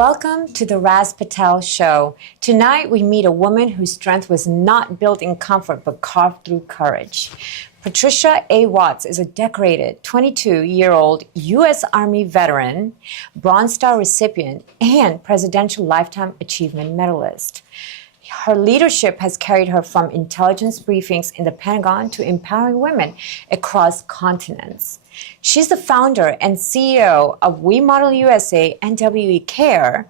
Welcome to the Raz Patel Show. Tonight we meet a woman whose strength was not built in comfort but carved through courage. Patricia A. is a decorated 22-year-old U.S. Army veteran, Bronze Star recipient, and Presidential Lifetime Achievement Medalist. Her leadership has carried her from intelligence briefings in the Pentagon to empowering women across continents. She's the founder and CEO of We Model USA and WE Care,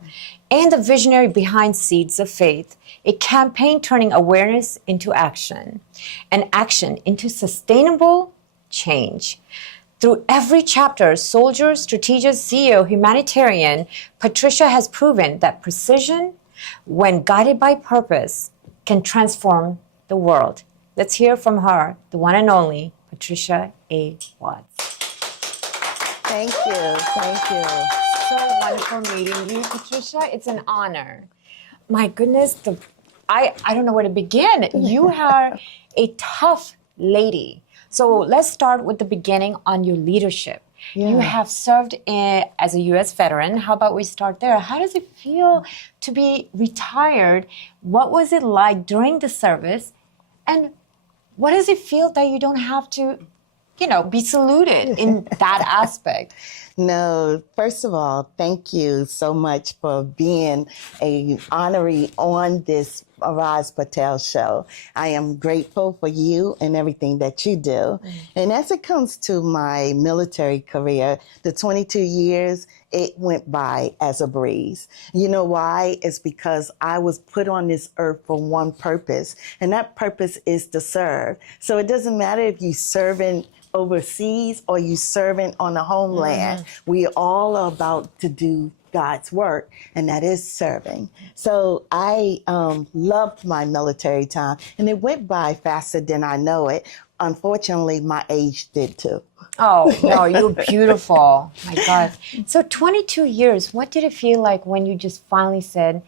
and the visionary behind Seeds of Faith, a campaign turning awareness into action, and action into sustainable change. Through every chapter, soldier, strategist, CEO, humanitarian, Patricia has proven that precision, when guided by purpose, can transform the world. Let's hear from her, the one and only Patricia A. Thank you. Thank you. So wonderful meeting you, Patricia. It's an honor. My goodness, I don't know where to begin. You are a tough lady. So let's start with the beginning on your leadership. Yeah. You have served as a U.S. veteran. How about we start there? How does it feel to be retired? What was it like during the service? And what does it feel that you don't have to, be saluted in that aspect? No, first of all, thank you so much for being an honoree on this Raz Patel show. I am grateful for you and everything that you do. Mm-hmm. And as it comes to my military career, the 22 years, it went by as a breeze. You know why? It's because I was put on this earth for one purpose, and that purpose is to serve. So it doesn't matter if you're serving overseas or you serving on the homeland. Mm-hmm. We all are about to do God's work, and that is serving. So I loved my military time, and it went by faster than I know it. Unfortunately, my age did too. Oh, no, you're beautiful. My God. So 22 years, what did it feel like when you just finally said,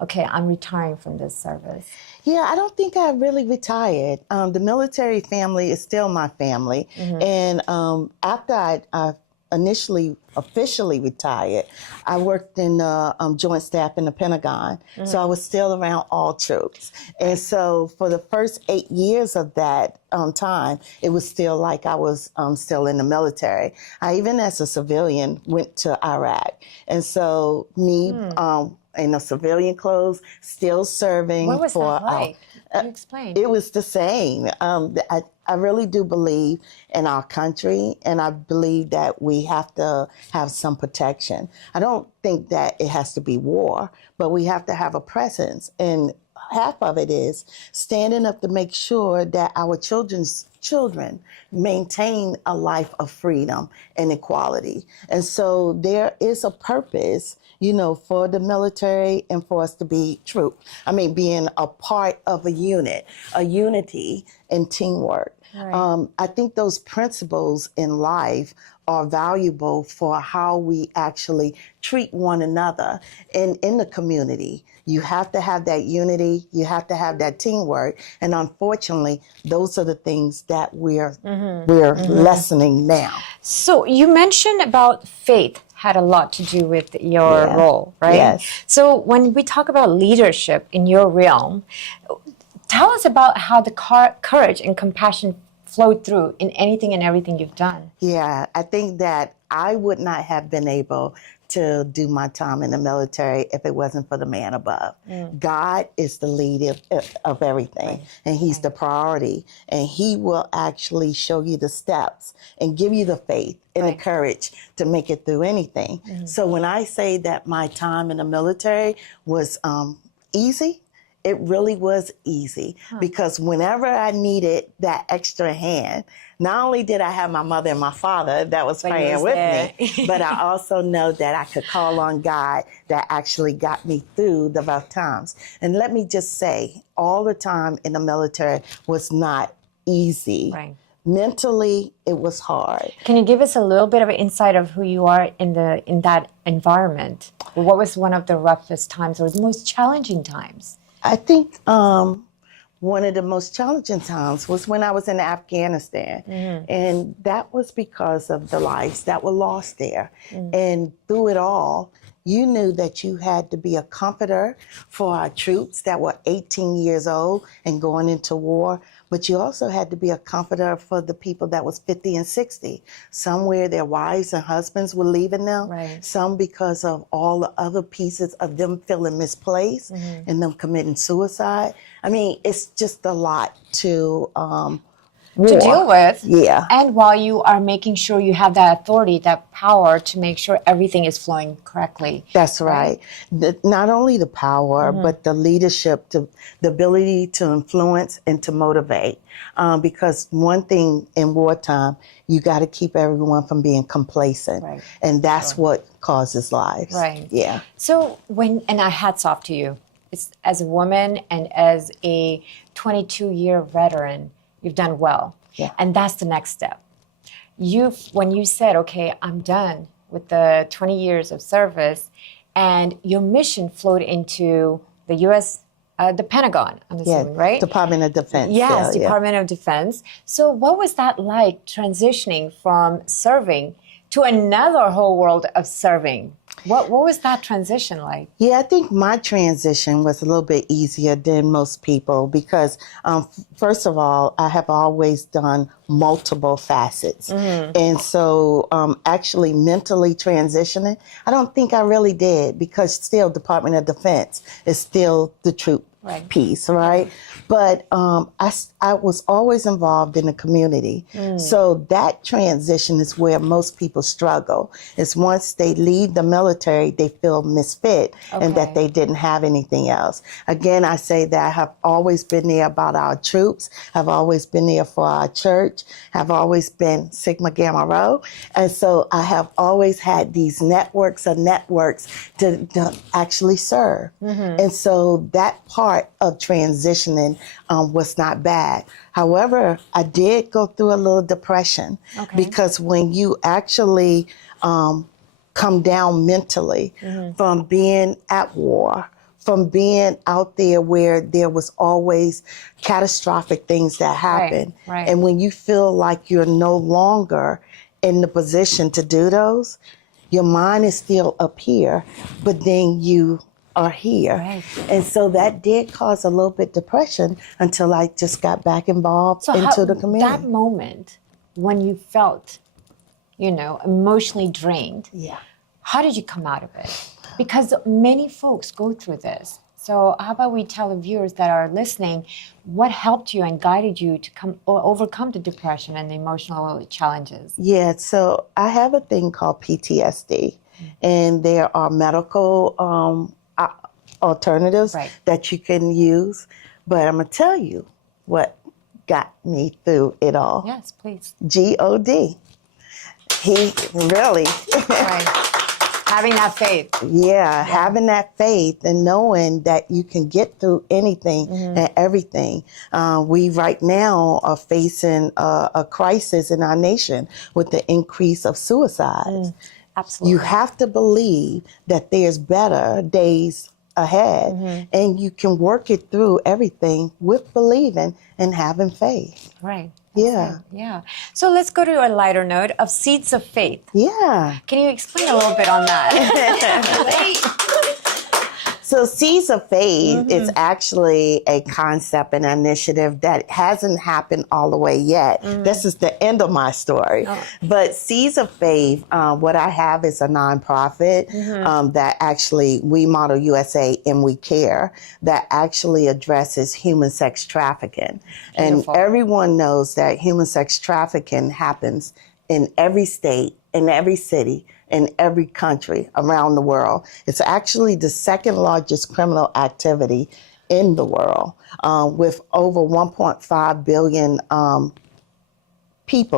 okay, I'm retiring from this service? Yeah, I don't think I really retired. The military family is still my family. Mm-hmm. And after I officially retired, I worked in joint staff in the Pentagon. Mm-hmm. So I was still around all troops. And so for the first 8 years of that time, it was still like I was still in the military. I, even as a civilian, went to Iraq. And so me, in the civilian clothes, still serving. What was that like? Can you explain? It was the same. I really do believe in our country, and I believe that we have to have some protection. I don't think that it has to be war, but we have to have a presence. And half of it is standing up to make sure that our children's children maintain a life of freedom and equality. And so there is a purpose, for the military and for us to be being a part of a unit, a unity and teamwork. Right. I think those principles in life are valuable for how we actually treat one another in the community. You have to have that unity. You have to have that teamwork. And unfortunately, those are the things that we're lessening now. So you mentioned about faith had a lot to do with your role, right? Yes. So when we talk about leadership in your realm, tell us about how the courage and compassion flowed through in anything and everything you've done. Yeah, I think that I would not have been able to do my time in the military if it wasn't for the man above. God is the leader of everything, and he's the priority, and he will actually show you the steps and give you the faith and the courage to make it through anything. So when I say that my time in the military was easy, it really was easy because whenever I needed that extra hand, not only did I have my mother and my father that was praying with me, but I also know that I could call on God that actually got me through the rough times. And let me just say, all the time in the military was not easy. Right. Mentally, it was hard. Can you give us a little bit of an insight of who you are in that environment? What was one of the roughest times or the most challenging times? I think one of the most challenging times was when I was in Afghanistan. And that was because of the lives that were lost there. And through it all, you knew that you had to be a comforter for our troops that were 18 years old and going into war, but you also had to be a comforter for the people that was 50 and 60. Some where their wives and husbands were leaving them, Right. some because of all the other pieces of them feeling misplaced and them committing suicide. I mean, it's just a lot to deal with. Yeah. And while you are making sure you have that authority, that power to make sure everything is flowing correctly. That's right. Not only the power, but the leadership, the ability to influence and to motivate. Because one thing in wartime, you got to keep everyone from being complacent. Right. And that's what causes lives. Right. Yeah. So and I hats off to you. It's, as a woman and as a 22-year veteran, you've done well. Yeah. And that's the next step. When you said, okay, I'm done with the 20 years of service, and your mission flowed into the U.S., the Pentagon, I'm assuming, right? Department of Defense. Yes, yeah, Department of Defense. So what was that like, transitioning from serving to another whole world of serving? What was that transition like? Yeah, I think my transition was a little bit easier than most people because, first of all, I have always done multiple facets. And so actually mentally transitioning, I don't think I really did because still Department of Defense is still the troop piece, right? But I was always involved in the community. So that transition is where most people struggle. Is once they leave the military, they feel misfit and that they didn't have anything else. Again, I say that I have always been there about our troops. I've always been there for our church. I've always been Sigma Gamma Rho. And so I have always had these networks of networks to actually serve. And so that part of transitioning was not bad. However, I did go through a little depression because when you actually come down mentally from being at war, from being out there where there was always catastrophic things that happen, and when you feel like you're no longer in the position to do those, your mind is still up here, but then you are here. And so that did cause a little bit depression until I just got back involved into the community. That moment when you felt, emotionally drained, how did you come out of it? Because many folks go through this. So how about we tell the viewers that are listening what helped you and guided you to overcome the depression and the emotional challenges? Yeah, so I have a thing called PTSD, and there are medical alternatives that you can use. But I'm going to tell you what got me through it all. Yes, please. God. He really... Having that faith. Yeah, having that faith and knowing that you can get through anything and everything. We right now are facing a crisis in our nation with the increase of suicides. Absolutely. You have to believe that there's better days ahead and you can work it through everything with believing and having faith. Right. Yeah. Yeah. So let's go to a lighter note of seeds of faith. Yeah. Can you explain a little bit on that? So Seeds of Faith is actually a concept and initiative that hasn't happened all the way yet. This is the end of my story. But Seeds of Faith, what I have is a nonprofit that actually, we model USA and we care, that actually addresses human sex trafficking. Beautiful. And everyone knows that human sex trafficking happens in every state, in every city, in every country around the world. It's actually the second largest criminal activity in the world, with over 1.5 billion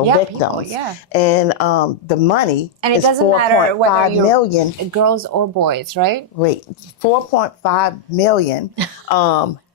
victims. And the money and it is doesn't matter whether you're million. Girls or boys, right? Wait, 4.5 million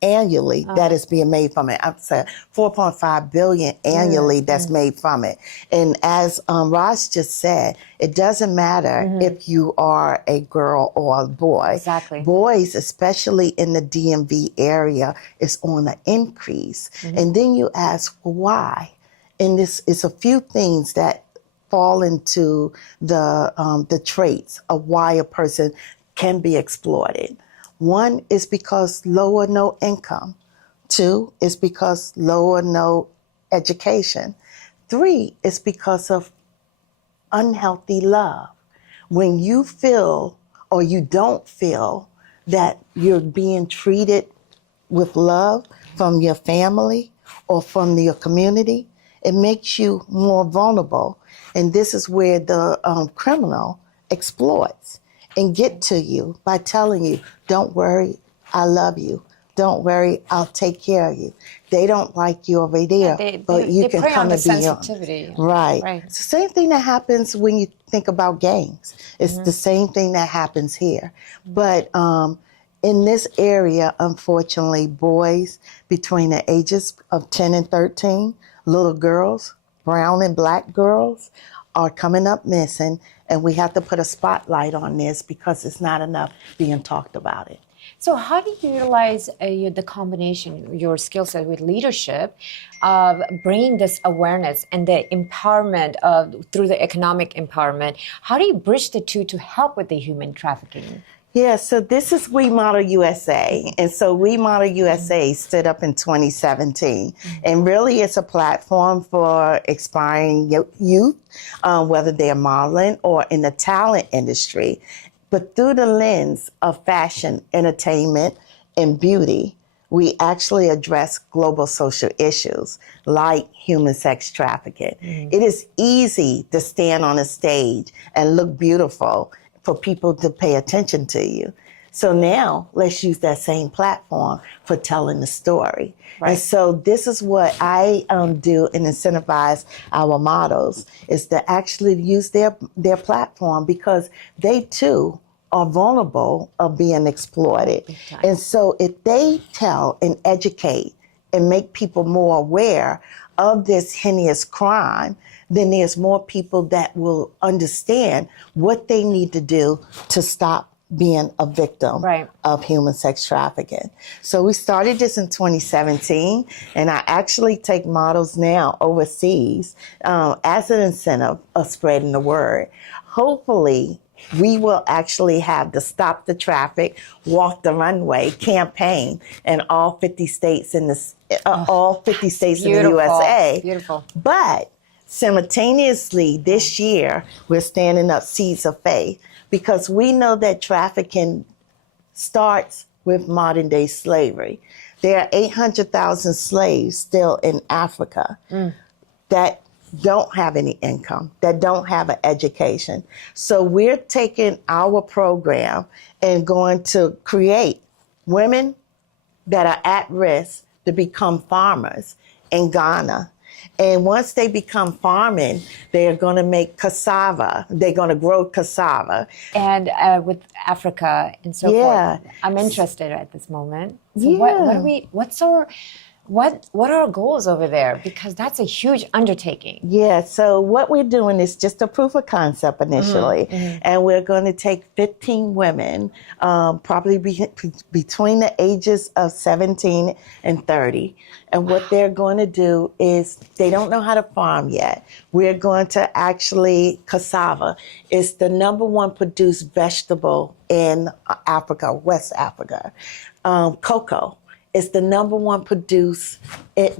annually that is being made from it. I'm saying 4.5 billion annually that's made from it. And as Raz just said, it doesn't matter if you are a girl or a boy. Exactly. Boys, especially in the DMV area, is on an increase. And then you ask why? And this is a few things that fall into the traits of why a person can be exploited. One is because low or no income. Two is because low or no education. Three is because of unhealthy love. When you feel or you don't feel that you're being treated with love from your family or from your community, it makes you more vulnerable. And this is where the criminal exploits and get to you by telling you, don't worry, I love you. Don't worry, I'll take care of you. They don't like you over there, but you can come and be sensitivity. Right. Right. It's the same thing that happens when you think about gangs. It's the same thing that happens here. But in this area, unfortunately, boys between the ages of 10 and 13, little girls, brown and black girls, are coming up missing, and we have to put a spotlight on this because it's not enough being talked about it. So how do you utilize the combination, your skill set with leadership, of bringing this awareness and the empowerment through the economic empowerment? How do you bridge the two to help with the human trafficking? Yeah, so this is We Model USA. And so We Model USA stood up in 2017. And really it's a platform for inspiring youth, whether they're modeling or in the talent industry, but through the lens of fashion, entertainment, and beauty. We actually address global social issues like human sex trafficking. It is easy to stand on a stage and look beautiful for people to pay attention to you. So now let's use that same platform for telling the story. Right. And so this is what I do and incentivize our models, is to actually use their platform, because they too are vulnerable of being exploited. And so if they tell and educate and make people more aware of this heinous crime, then there's more people that will understand what they need to do to stop being a victim of human sex trafficking. So we started this in 2017, and I actually take models now overseas as an incentive of spreading the word. Hopefully, we will actually have the Stop the Traffic, Walk the Runway campaign in all 50 states in the USA. Beautiful. But simultaneously, this year, we're standing up Seeds of Faith, because we know that trafficking starts with modern day slavery. There are 800,000 slaves still in Africa that don't have any income, that don't have an education. So we're taking our program and going to create women that are at risk to become farmers in Ghana. And once they become farming, they're going to make cassava. They're going to grow cassava. And with Africa and so forth. I'm interested at this moment. So what are our goals over there? Because that's a huge undertaking. Yeah, so what we're doing is just a proof of concept initially. And we're going to take 15 women, probably between the ages of 17 and 30. And what they're going to do is, they don't know how to farm yet. We're going to actually, cassava is the #1 produced vegetable in Africa, West Africa. Cocoa is the #1 produced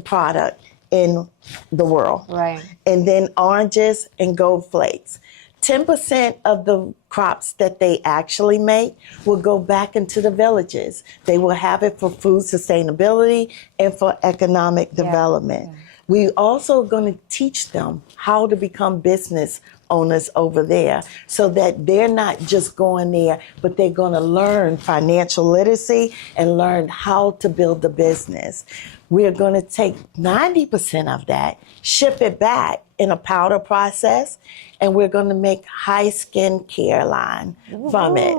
product in the world. Right. And then oranges and gold flakes. 10% of the crops that they actually make will go back into the villages. They will have it for food sustainability and for economic development. We also are going to teach them how to become business owners over there, so that they're not just going there, but they're going to learn financial literacy and learn how to build a business. We're going to take 90% of that, ship it back in a powder process, and we're going to make high skin care line from it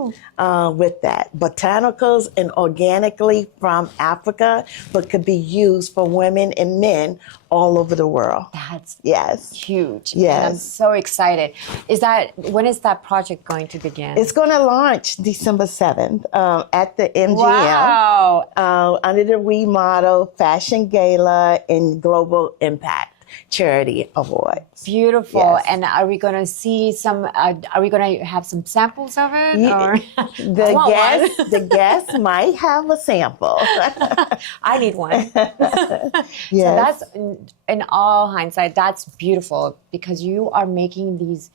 with that. Botanicals and organically from Africa, but could be used for women and men all over the world. That's huge. Yes. And I'm so excited. When is that project going to begin? It's going to launch December 7th at the MGM. Wow. Under the We Model Fashion Gala and Global Impact. Charity Awards. Beautiful. Yes. And are we going to see some, are we going to have some samples of it? Or? The guests might have a sample. I need one. Yes. So that's, in all hindsight, that's beautiful because you are making these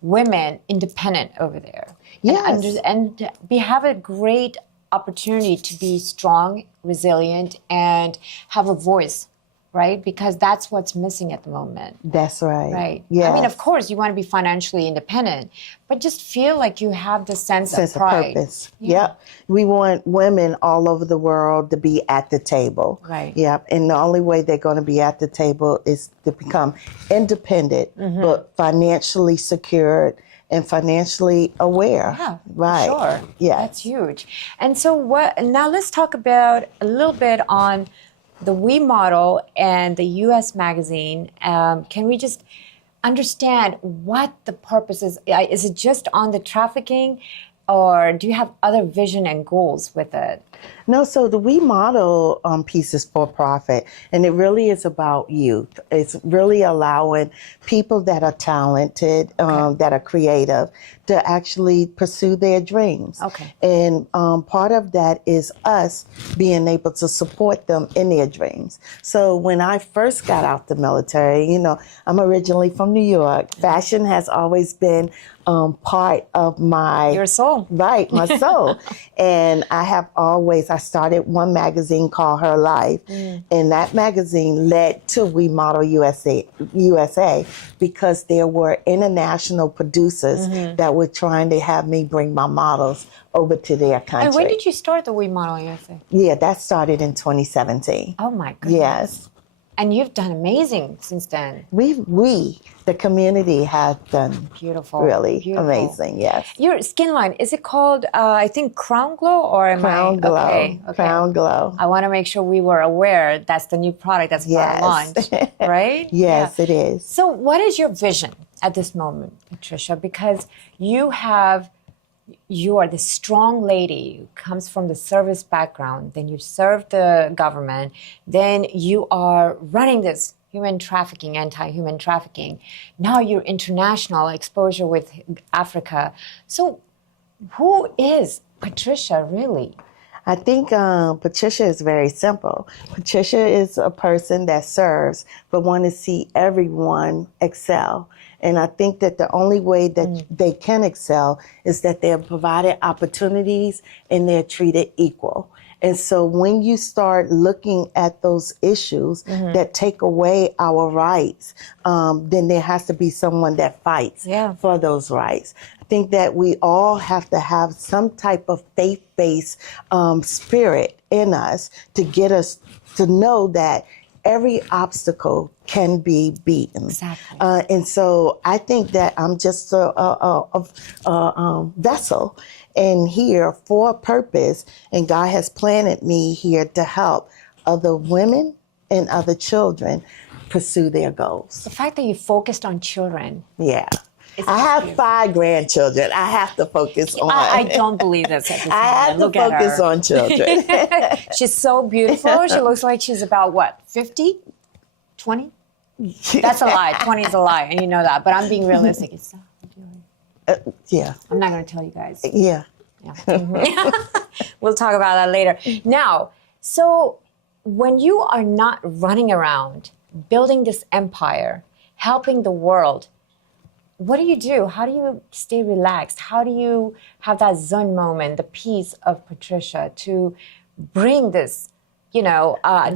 women independent over there. Yes. And we have a great opportunity to be strong, resilient, and have a voice, right? Because that's what's missing at the moment. That's right. Right. Yes. I mean, of course, you want to be financially independent, but just feel like you have the sense of Of pride. purpose. Yeah. Yep. We want women all over the world to be at the table. Right. Yep. And the only way they're going to be at the table is to become independent, but financially secured and financially aware. Yeah, Right. sure. Yes. That's huge. And so now let's talk about a little bit on the We Model and the US magazine. Can we just understand what the purpose is? Is it just on the trafficking, or do you have other vision and goals with it? No, so the We Model piece is for profit, and it really is about youth. It's really allowing people that are talented, that are creative, to actually pursue their dreams. Okay. And part of that is us being able to support them in their dreams. So when I first got out the military, I'm originally from New York. Fashion has always been part of my... Your soul. Right, my soul. And I started one magazine called Her Life, and that magazine led to We Model USA because there were international producers that were trying to have me bring my models over to their country. And when did you start the We Model USA? Yeah, that started in 2017. Oh my goodness. Yes. And you've done amazing since then. The community, has done Beautiful. really Beautiful. amazing, yes. Your skin line, is it called, I think, Crown Glow? Or am Crown I? Glow. Okay. Crown Glow. I want to make sure we were aware that's the new product that's about to launch, right? Yes, Yeah. it is. So what is your vision at this moment, Patricia? Because you are the strong lady who comes from the service background, then you serve the government, then you are running this human trafficking, anti-human trafficking. Now you're international exposure with Africa. So who is Patricia really? I think Patricia is very simple. Patricia is a person that serves, but want to see everyone excel. And I think that the only way that they can excel is that they're provided opportunities and they're treated equal. And so when you start looking at those issues that take away our rights, then there has to be someone that fights for those rights. I think that we all have to have some type of faith-based spirit in us to get us to know that every obstacle can be beaten. Exactly. And so I think that I'm just a vessel and here for a purpose, and God has planted me here to help other women and other children pursue their goals. The fact that you focused on children. Yeah. I have 5 grandchildren. I have to focus on. I don't believe this at this I have to Look at focus her. on children. She's so beautiful. She looks like she's about, what, 50? 20? That's a lie. 20 is a lie, and you know that. But I'm being realistic. It's so beautiful. Yeah. I'm not going to tell you guys. Yeah. We'll talk about that later. Now, so when you are not running around building this empire, helping the world, what do you do? How do you stay relaxed? How do you have that Zen moment, the peace of Patricia, to bring this, do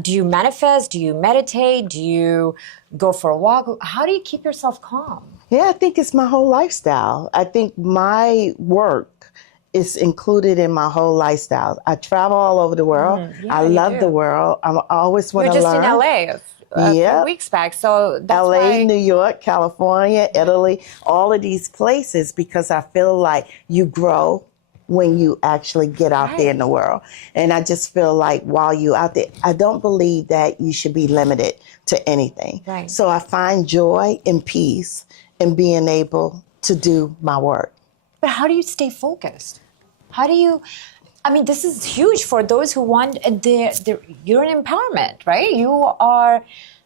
you manifest? Do you meditate? Do you go for a walk? How do you keep yourself calm? Yeah, I think it's my whole lifestyle. I think my work is included in my whole lifestyle. I travel all over the world. Yeah, I love the world. I always want to learn. You're just in LA a few weeks back, so that's LA, why... New York, California, Italy, all of these places, because I feel like you grow when you actually get out there in the world. And I just feel like while you're out there, I don't believe that you should be limited to anything. Right. So I find joy and peace in being able to do my work. But how do you stay focused? How do you... I mean, this is huge for those who want you're an empowerment, right? You are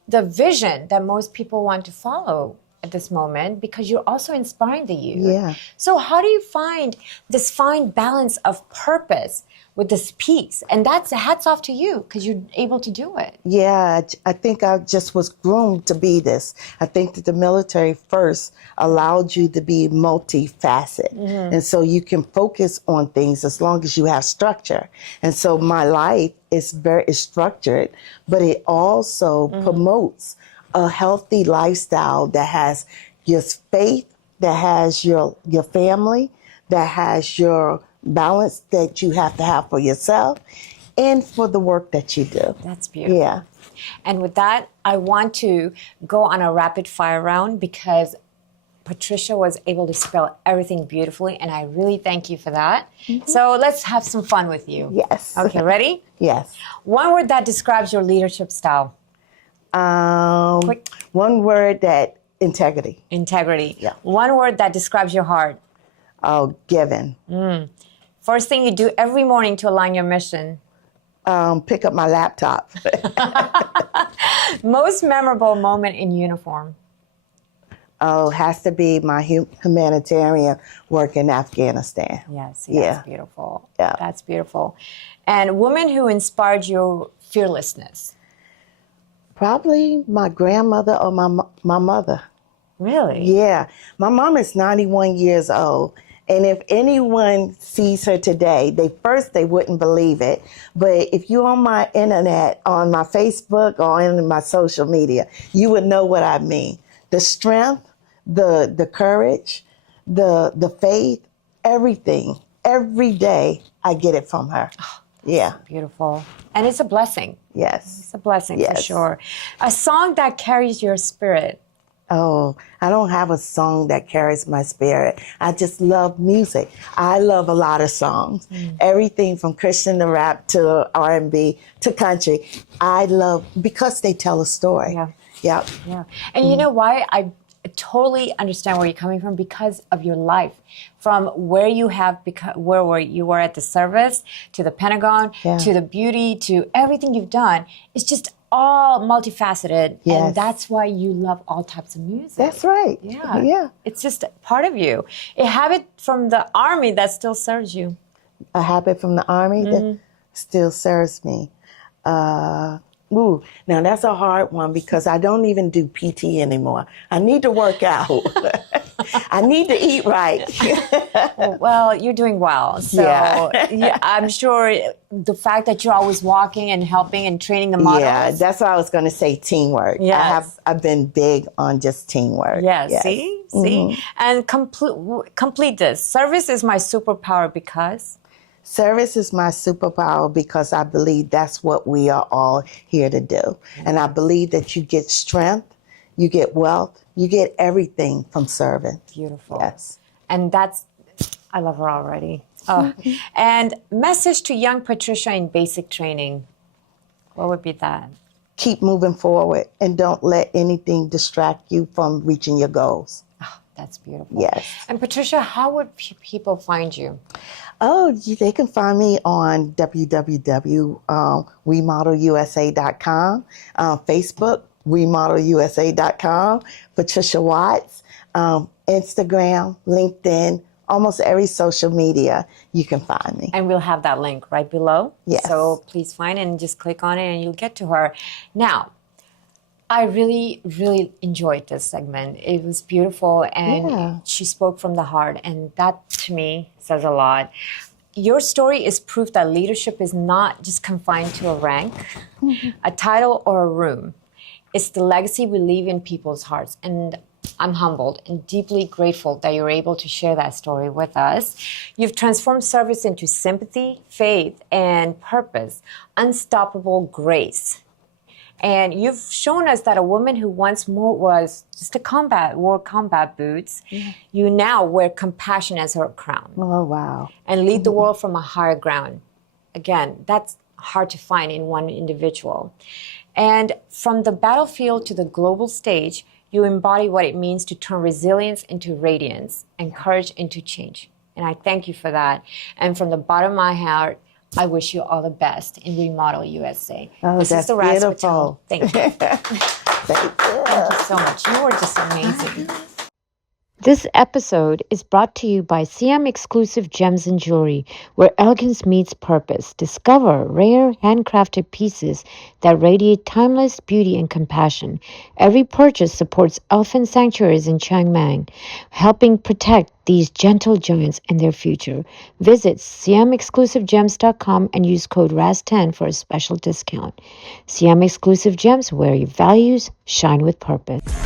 the vision that most people want to follow at this moment, because you're also inspiring the youth. Yeah. So how do you find this fine balance of purpose with this peace? And that's hats off to you, because you're able to do it. Yeah, I think I just was groomed to be this. I think that the military first allowed you to be multifaceted. And so you can focus on things as long as you have structure. And so my life is very structured, but it also promotes a healthy lifestyle that has your faith, that has your family, that has your balance that you have to have for yourself and for the work that you do. That's beautiful. Yeah. And with that, I want to go on a rapid fire round, because Patricia was able to spell everything beautifully, and I really thank you for that. So let's have some fun with you. Yes. Okay, ready? Yes. One word that describes your leadership style. Quick. One word, that integrity. Integrity. Yeah. One word that describes your heart. Oh, giving. First thing you do every morning to align your mission. Pick up my laptop. Most memorable moment in uniform. Oh, has to be my humanitarian work in Afghanistan. Yes, Yeah. that's beautiful. Yeah. That's beautiful. And woman who inspired your fearlessness. Probably my grandmother or my mother. Really? Yeah. My mom is 91 years old. And if anyone sees her today, they wouldn't believe it. But if you're on my internet, on my Facebook or in my social media, you would know what I mean. The strength, the courage, the faith, everything. Every day I get it from her. Yeah. Beautiful. And it's a blessing. Yes. It's a blessing for Yes. sure. A song that carries your spirit. Oh, I don't have a song that carries my spirit. I just love music. I love a lot of songs. Everything from Christian to rap to R&B to country. I love, because they tell a story. Yeah. Yep. Yeah. And you know why? I totally understand where you're coming from, because of your life. From where you have where you were at the service, to the Pentagon, Yeah. to the beauty, to everything you've done. It's just all multifaceted. Yes. And that's why you love all types of music. That's right. Yeah. Yeah. It's just part of you. A habit from the Army that still serves you. A habit from the Army that still serves me. Now that's a hard one, because I don't even do PT anymore. I need to work out. I need to eat right. Well, you're doing well. So Yeah. I'm sure the fact that you're always walking and helping and training the models. Yeah, that's what I was going to say, teamwork. Yes. I've been big on just teamwork. Yes, Yes. see? And complete this. Service is my superpower because? Service is my superpower because I believe that's what we are all here to do. And I believe that you get strength, you get wealth, you get everything from serving. Beautiful. Yes. And I love her already. Oh. And message to young Patricia in basic training. What would be that? Keep moving forward and don't let anything distract you from reaching your goals. Oh, that's beautiful. Yes. And Patricia, how would people find you? Oh, they can find me on www.remodelusa.com, Facebook, remodelusa.com, Patricia Watts, Instagram, LinkedIn, almost every social media you can find me. And we'll have that link right below. Yes. So please find it and just click on it and you'll get to her. Now, I really, really enjoyed this segment. It was beautiful and she spoke from the heart, and that to me says a lot. Your story is proof that leadership is not just confined to a rank, a title, or a room. It's the legacy we leave in people's hearts. And I'm humbled and deeply grateful that you're able to share that story with us. You've transformed service into sympathy, faith, and purpose, unstoppable grace. And you've shown us that a woman who once more was just wore combat boots, you now wear compassion as her crown. Oh, wow. And lead the world from a higher ground. Again, that's hard to find in one individual. And from the battlefield to the global stage, you embody what it means to turn resilience into radiance and courage into change. And I thank you for that. And from the bottom of my heart, I wish you all the best in Remodel USA. Oh, This that's is the Raz beautiful. Patel. Thank you. Thank you so much. You were just amazing. This episode is brought to you by CM Exclusive Gems and Jewelry, where elegance meets purpose. Discover rare, handcrafted pieces that radiate timeless beauty and compassion. Every purchase supports elephant sanctuaries in Chiang Mai, helping protect these gentle giants and their future. Visit cmexclusivegems.com and use code RAS10 for a special discount. CM Exclusive Gems, where your values shine with purpose.